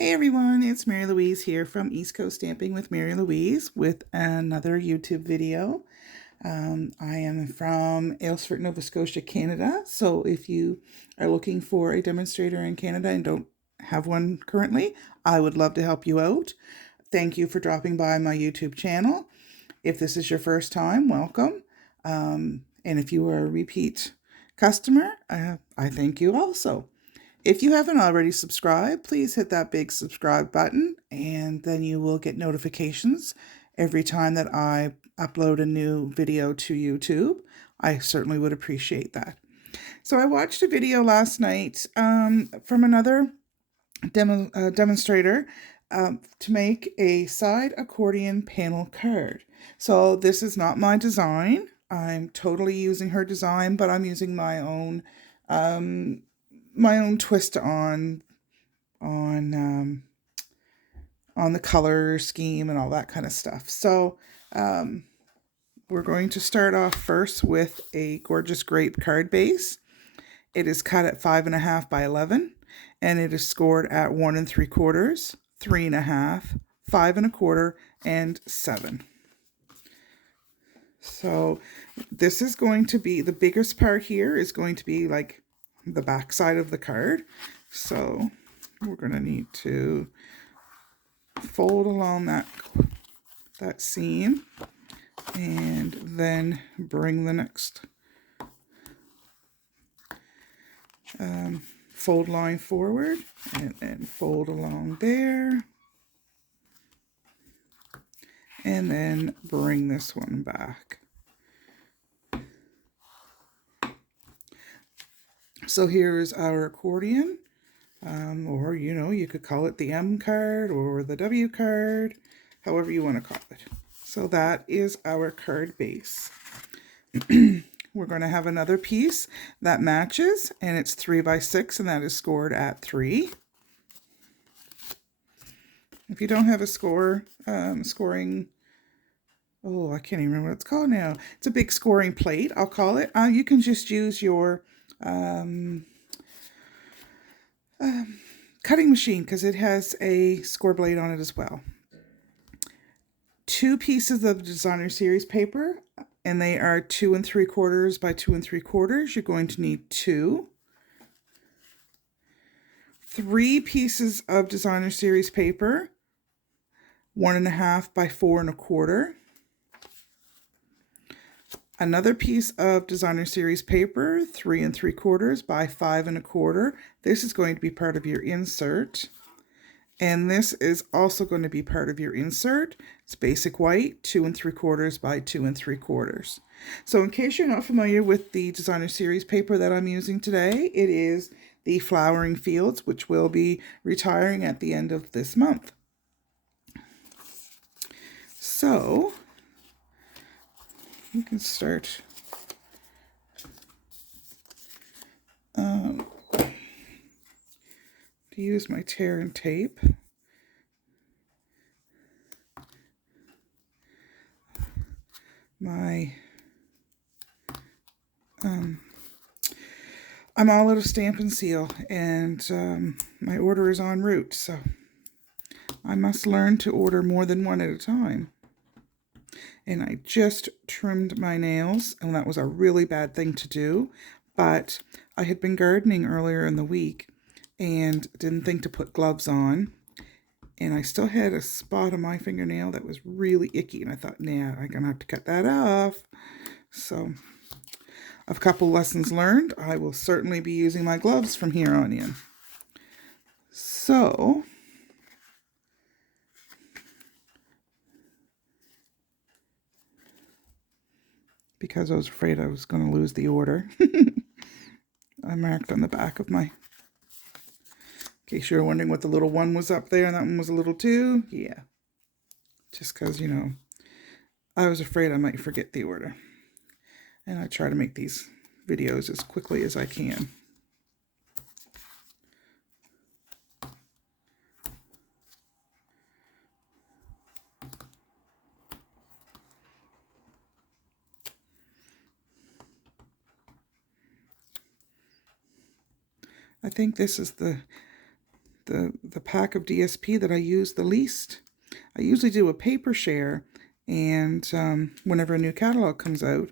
Hey everyone, it's Mary Louise here from East Coast Stamping with Mary Louise with another YouTube video. I am from Aylesford, Nova Scotia, Canada. So if you are looking for a demonstrator in Canada and don't have one currently, I would love to help you out. Thank you for dropping by my YouTube channel. If this is your first time, welcome. And if you are a repeat customer, I thank you also. If you haven't already subscribed, please hit that big subscribe button and then you will get notifications every time that I upload a new video to YouTube. I certainly would appreciate that. So I watched a video last night from another demonstrator to make a side accordion panel card. So this is not my design. I'm totally using her design, but I'm using my own twist on the color scheme and all that kind of stuff. So we're going to start off first with a gorgeous grape card base. It is cut at 5.5 by 11, and it is scored at 1 3/4, 3.5, 5 1/4, and 7. So this is going to be, the biggest part here is going to be like the back side of the card. So we're going to need to fold along that seam and then bring the next fold line forward and then fold along there and then bring this one back. So here's our accordion, or you could call it the M card or the W card, however you want to call it. So that is our card base. We're going to have another piece that matches, and it's 3 by 6, and that is scored at 3. If you don't have a scoring, oh, I can't even remember what it's called now. It's a big scoring plate, I'll call it. You can just use your cutting machine because it has a score blade on it as well. 2 pieces of designer series paper, and they are 2 3/4 by 2 3/4. You're going to need 2. 3 pieces of designer series paper, 1.5 by 4 1/4. Another piece of designer series paper, 3 3/4 by 5 1/4. This is going to be part of your insert. And this is also going to be part of your insert. It's basic white, 2 3/4 by 2 3/4. So in case you're not familiar with the designer series paper that I'm using today, it is the Flowering Fields, which will be retiring at the end of this month. So you can start to use my tear and tape. I'm all out of Stampin' Seal, and my order is en route, so I must learn to order more than one at a time. And I just trimmed my nails, and that was a really bad thing to do, but I had been gardening earlier in the week and didn't think to put gloves on, and I still had a spot on my fingernail that was really icky, and I thought, nah, I'm gonna have to cut that off. So a couple lessons learned. I will certainly be using my gloves from here on in. So because I was afraid I was going to lose the order, I marked on the back of my, in case you're wondering what the little 1 was up there and that one was a little 2, yeah. Just because, I was afraid I might forget the order. And I try to make these videos as quickly as I can. I think this is the the pack of DSP that I use the least. I usually do a paper share, and whenever a new catalog comes out,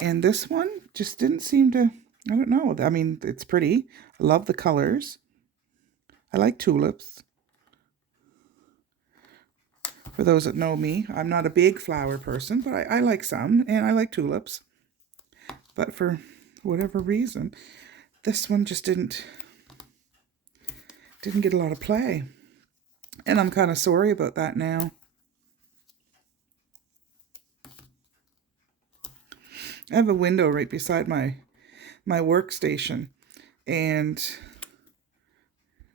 and this one just didn't seem to, I don't know. I mean, it's pretty. I love the colors. I like tulips. For those that know me, I'm not a big flower person, but I like some, and I like tulips. But for whatever reason, this one just didn't get a lot of play. And I'm kind of sorry about that now. I have a window right beside my workstation, and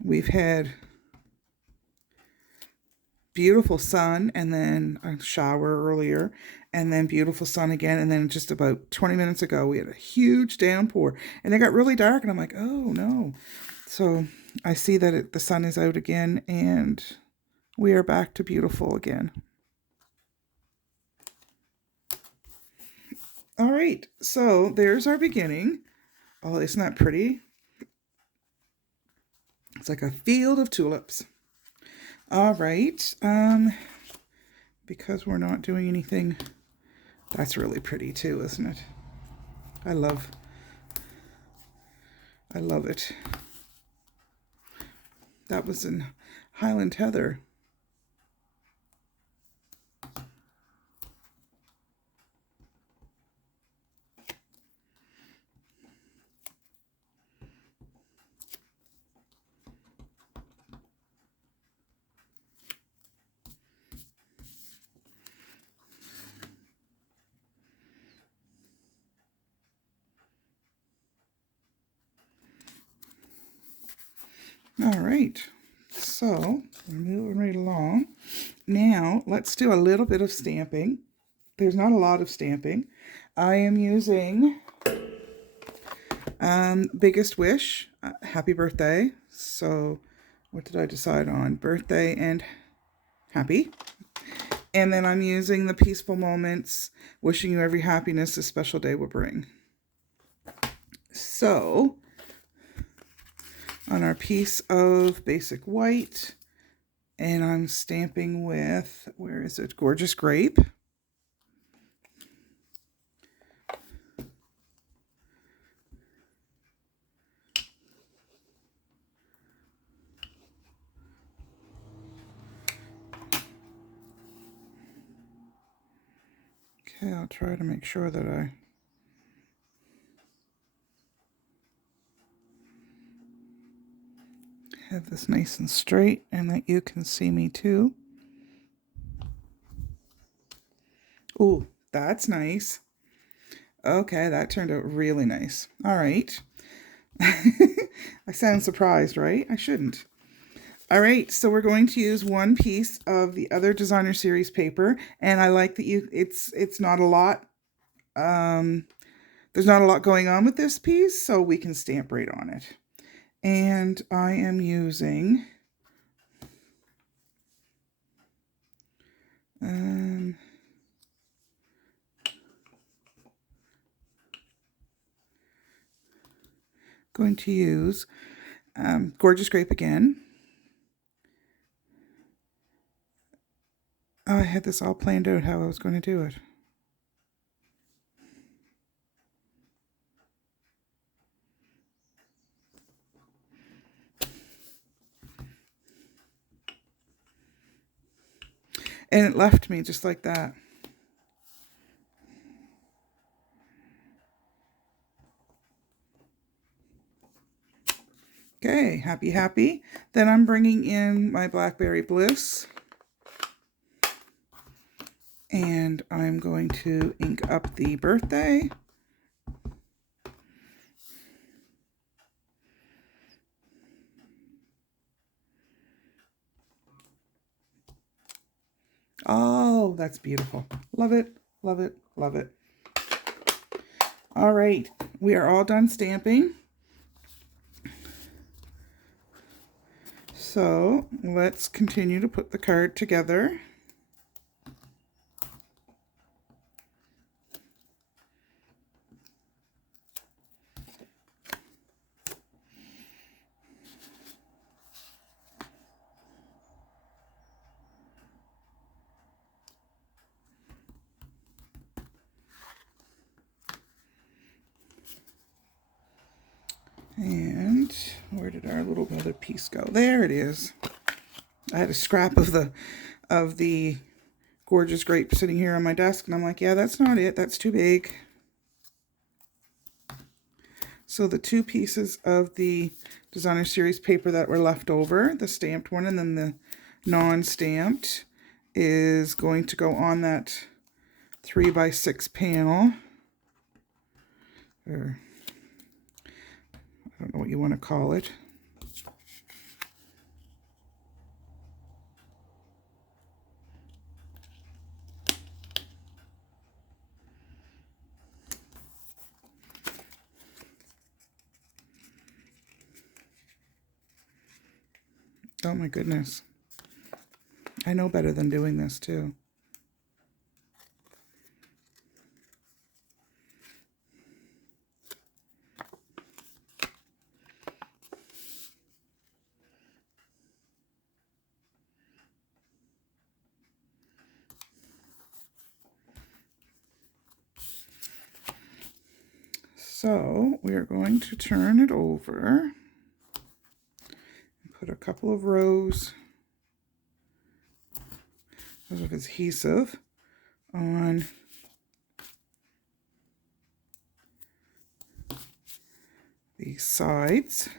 we've had beautiful sun, and then a shower earlier, and then beautiful sun again, and then just about 20 minutes ago we had a huge downpour, and it got really dark, and I'm like, oh no. So I see that the sun is out again, and we are back to beautiful again. All right, so there's our beginning. Oh, isn't that pretty? It's like a field of tulips. All right, because we're not doing anything, that's really pretty too, isn't it? I love it. That was in Highland Heather. All right, so we're moving right along. Now let's do a little bit of stamping. There's not a lot of stamping. I am using Biggest Wish, Happy Birthday. So what did I decide on? Birthday and happy. And then I'm using the Peaceful Moments, Wishing You Every Happiness a Special Day Will Bring. So on our piece of basic white, and I'm stamping with, where is it? Gorgeous Grape. Okay, I'll try to make sure that I have this nice and straight and that you can see me too. Ooh, that's nice. Okay, that turned out really nice. All right. I sound surprised, right? I shouldn't. All right, so we're going to use one piece of the other designer series paper, and I like that it's not a lot. There's not a lot going on with this piece, so we can stamp right on it. And I am using going to use Gorgeous Grape again. Oh, I had this all planned out how I was going to do it. And it left me just like that. Okay, happy, happy. Then I'm bringing in my Blackberry Bliss. And I'm going to ink up the birthday. Oh, that's beautiful. Love it, love it, love it. All right, we are all done stamping. So let's continue to put the card together. Where did our little other piece go? There it is. I had a scrap of the gorgeous grape sitting here on my desk, and I'm like, yeah, that's not it. That's too big. So the two pieces of the designer series paper that were left over, the stamped one and then the non-stamped, is going to go on that 3x6 panel. Or I don't know what you want to call it. Oh my goodness. I know better than doing this too. So we're going to turn it over and put a couple of rows of adhesive on the sides.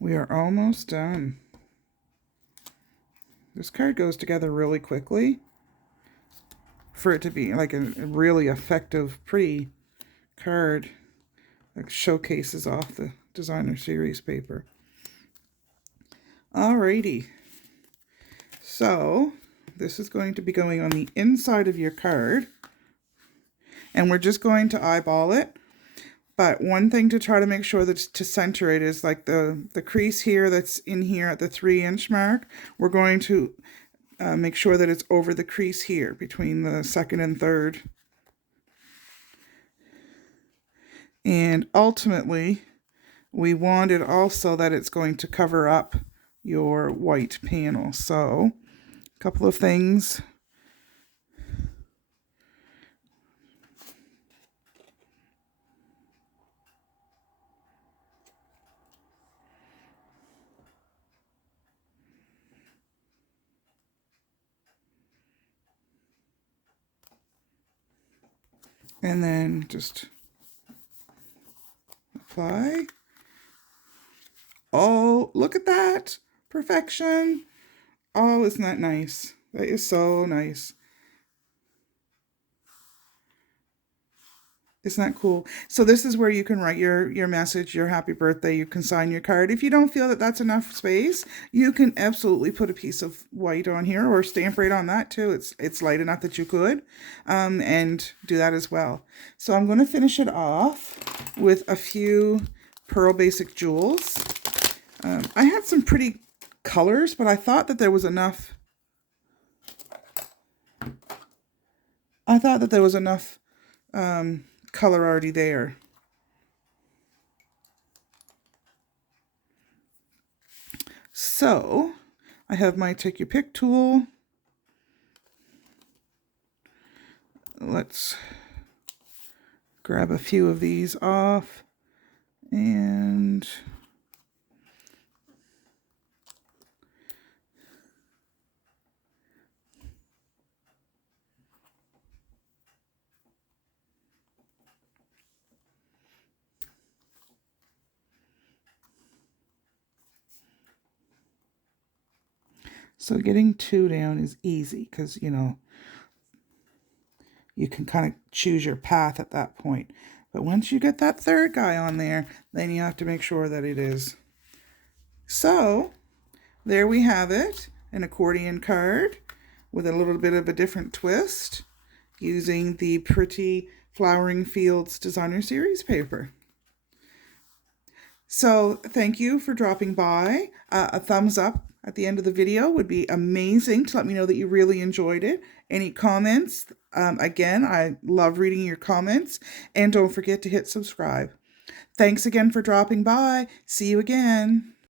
We are almost done. This card goes together really quickly for it to be like a really effective, pretty card that showcases off the designer series paper. Alrighty, so this is going to be going on the inside of your card, and we're just going to eyeball it. But one thing to try to make sure that to center it is like the crease here that's in here at the 3-inch mark. We're going to make sure that it's over the crease here between the second and third. And ultimately, we want it also that it's going to cover up your white panel. So a couple of things. And then just apply. Oh, look at that. Perfection. Oh, isn't that nice? That is so nice. Isn't that cool? So this is where you can write your message, your happy birthday. You can sign your card. If you don't feel that that's enough space, you can absolutely put a piece of white on here or stamp right on that too. It's light enough that you could, and do that as well. So I'm going to finish it off with a few Pearl Basic Jewels. I had some pretty colors, but I thought that there was enough. Color already there. So I have my take your pick tool. Let's grab a few of these off and so getting 2 down is easy because, you know, you can kind of choose your path at that point. But once you get that third guy on there, then you have to make sure that it is. So there we have it, an accordion card with a little bit of a different twist using the pretty Flowering Fields Designer Series paper. So thank you for dropping by. A thumbs up at the end of the video would be amazing to let me know that you really enjoyed it. Any comments? Again, I love reading your comments. And don't forget to hit subscribe. Thanks again for dropping by. See you again.